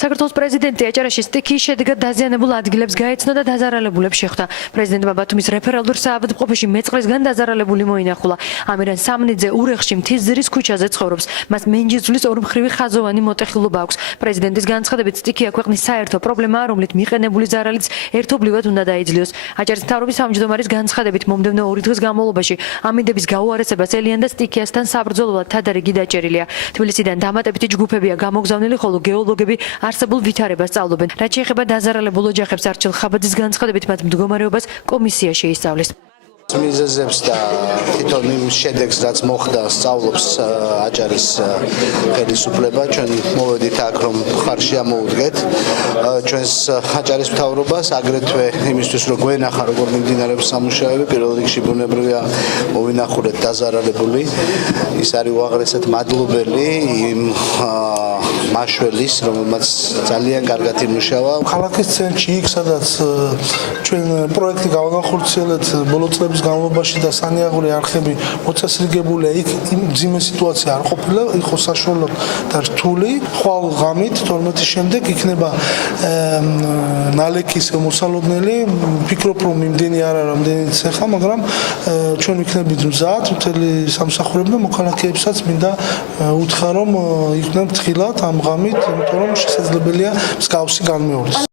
საქართველოს პრეზიდენტი აჭარაში სტიქიის შედეგად დაზიანებულ ადგილებს გაეცნო და დაზარალებულებს შეხვდა. პრეზიდენტმა ბათუმის რეფერალურ საავადმყოფოში მეწყლისგან დაზარალებული მოინახულა. ამირან სამნიძე ურეხში მთისძირის ქუჩაზე ცხოვრობს. მას მენჯისძვლის ორმხრივი ხაზოვანი მოტეხილობა აქვს. პრეზიდენტის განცხადებით სტიქია ქვეყნის საერთო პრობლემაა, რომლით მიყენებული ზარალიც ერთობლივად უნდა დაიძლიოს. აჭარის მთავრობის თავმჯდომარის განცხადებით მომდევნო 2 დღის განმავლობაში ამინდების გაუარესებას ელიან და სტიქიასთან საბრძოლველად თადარიგი დაჭერილია. თბილისიდან დამატებითი ჯგუფებია გამოგზავნილი, ხოლო გეოლოგები არსებულ ვითარებას სწავლობენ. რაც შეეხება დაზარალებულ ოჯახებს, არჩილ ხაბაძის განცხადებით მათ მდგომარეობას კომისია შეისწავლის. მიზეზებს და თვითონ იმ შედეგს, რაც მოხდა, სწავლობს აჭარის ხელისუფლება. ჩვენ მოვედით აქ, რომ ხარში ამოუდგეთ ჩვენს აჭარის მთავრობას, აგრეთვე იმისთვის, რომ გვენახა, როგორ მიმდინარეობს სამუშაოები. პირველ რიგში ბუნებრივია მოვინახულეთ დაზარალებული. ის არის უაღრესად მადლობელი იმ მაშველის, რომელმაც ძალიან კარგად იმუშავა. ქალაქის ცენტრში, იქ სადაც ჩვენ პროექტი გავახორციელეთ ბოლო წლების განმავლობაში და სანიაღური არხები მოწესრიგებულია, იქ ძიმე სიტუაცია არ ყოფილა, იყო საშუალო და რთული. ხვალ ღამით 12-ის შემდეგ იქნება ნალექის მოსალოდნელი. ვფიქრობ, რომ იმდენი არ არის, რამდენიც ეხა, მაგრამ ჩვენ ვიქნებით მზად მთელი სამსახურები და მოქალაქეებსაც მინდა უთხრა, რომ იქნებ თხილად ამ ღამით, იმიტომ რომ შესაძლებელია მსგავსი განმეორდეს.